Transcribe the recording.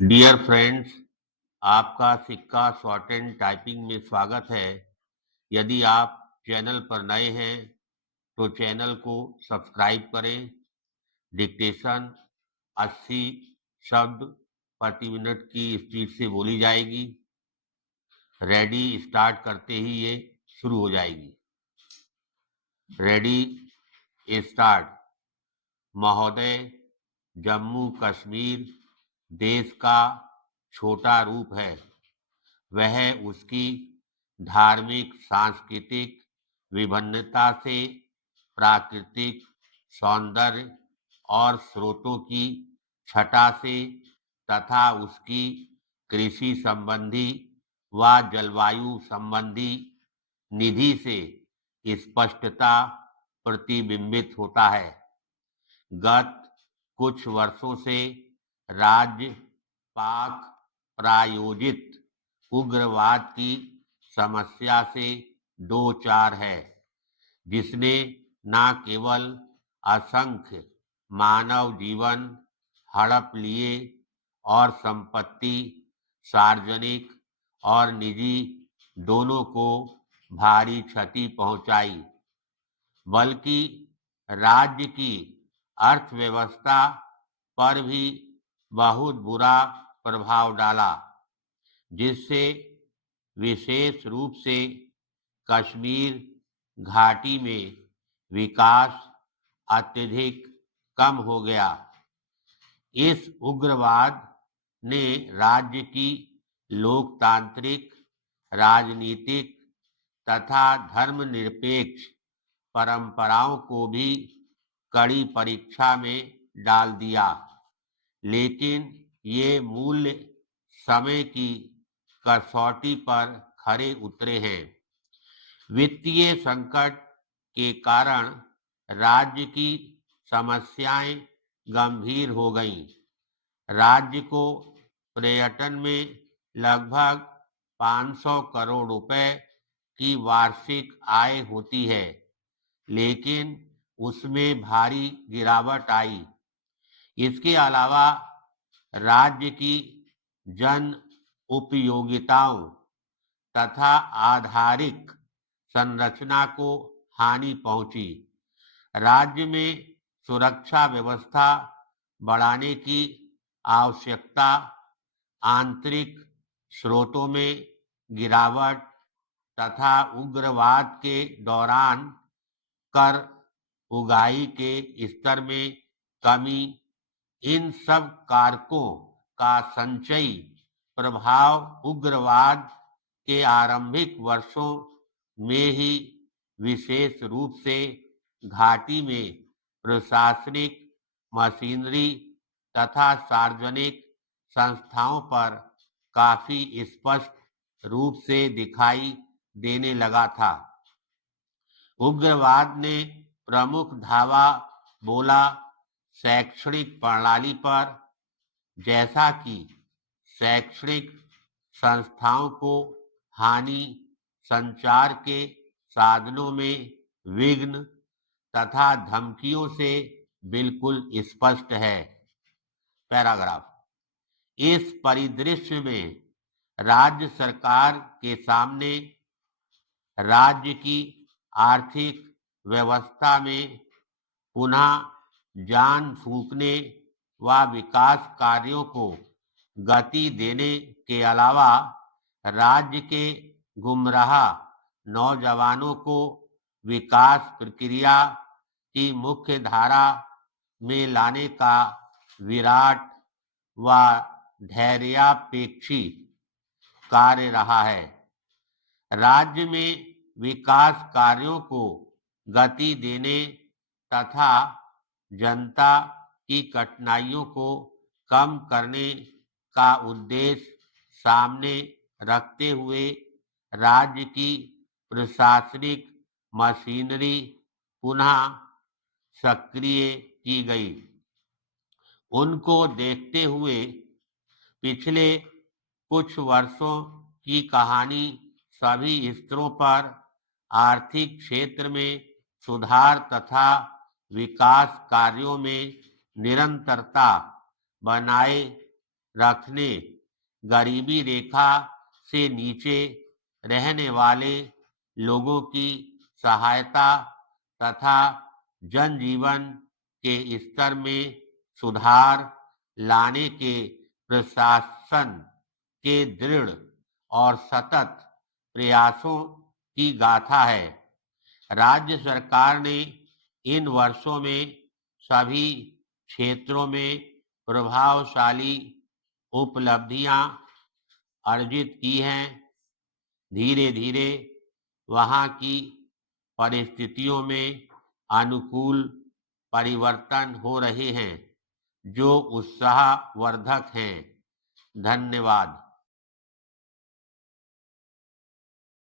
Dear friends, आपका सिक्का short and typing में स्वागत है। यदि आप चैनल पर नए हैं तो चैनल को सब्सक्राइब करें। डिक्टेशन 80 शब्द प्रति मिनट की स्पीड से बोली जाएगी। रेडी स्टार्ट करते ही ये शुरू हो जाएगी। Ready start. महोदय, जम्मू कश्मीर देश का छोटा रूप है। वह उसकी धार्मिक सांस्कृतिक विभिन्नता से प्राकृतिक सौंदर्य और स्रोतों की छटा से तथा उसकी कृषि संबंधी व जलवायु संबंधी निधि से स्पष्टता प्रतिबिंबित होता है। गत कुछ वर्षों से राज्य पाक प्रायोजित उग्रवाद की समस्या से दो चार है, जिसने न केवल असंख्य मानव जीवन हड़प लिए और संपत्ति सार्वजनिक और निजी दोनों को भारी क्षति पहुंचाई, बल्कि राज्य की अर्थव्यवस्था पर भी बहुत बुरा प्रभाव डाला, जिससे विशेष रूप से कश्मीर घाटी में विकास अत्यधिक कम हो गया। इस उग्रवाद ने राज्य की लोकतांत्रिक, राजनीतिक तथा धर्मनिरपेक्ष परंपराओं को भी कड़ी परीक्षा में डाल दिया, लेकिन ये मूल्य समय की कसौटी पर खरे उतरे हैं। वित्तीय संकट के कारण राज्य की समस्याएं गंभीर हो गईं। राज्य को पर्यटन में लगभग 500 करोड़ रुपए की वार्षिक आय होती है, लेकिन उसमें भारी गिरावट आई। इसके अलावा राज्य की जन उपयोगिताओं तथा आधारिक संरचना को हानि पहुंची। राज्य में सुरक्षा व्यवस्था बढ़ाने की आवश्यकता, आंतरिक स्रोतों में गिरावट तथा उग्रवाद के दौरान कर उगाही के स्तर में कमी, इन सब कारकों का संचयी प्रभाव उग्रवाद के आरंभिक वर्षों में ही विशेष रूप से घाटी में प्रशासनिक मशीनरी तथा सार्वजनिक संस्थाओं पर काफी स्पष्ट रूप से दिखाई देने लगा था। उग्रवाद ने प्रमुख धावा बोला शैक्षणिक प्रणाली पर, जैसा कि शैक्षणिक संस्थाओं को हानि, संचार के साधनों में विघ्न तथा धमकियों से बिल्कुल स्पष्ट है। पैराग्राफ। इस परिदृश्य में राज्य सरकार के सामने राज्य की आर्थिक व्यवस्था में पुनः जान फूंकने व विकास कार्यों को गति देने के अलावा राज्य के गुमराह नौजवानों को विकास प्रक्रिया की मुख्य धारा में लाने का विराट व धैर्यापेक्षी कार्य रहा है। राज्य में विकास कार्यों को गति देने तथा जनता की कठिनाइयों को कम करने का उद्देश्य सामने रखते हुए राज्य की प्रशासनिक मशीनरी पुनः सक्रिय की गई। उनको देखते हुए पिछले कुछ वर्षों की कहानी सभी स्तरों पर आर्थिक क्षेत्र में सुधार तथा विकास कार्यों में निरंतरता बनाए रखने, गरीबी रेखा से नीचे रहने वाले लोगों की सहायता तथा जनजीवन के स्तर में सुधार लाने के प्रशासन के दृढ़ और सतत प्रयासों की गाथा है। राज्य सरकार ने इन वर्षों में सभी क्षेत्रों में प्रभावशाली उपलब्धियां अर्जित की हैं। धीरे धीरे वहां की परिस्थितियों में अनुकूल परिवर्तन हो रहे हैं, जो उत्साहवर्धक हैं। धन्यवाद।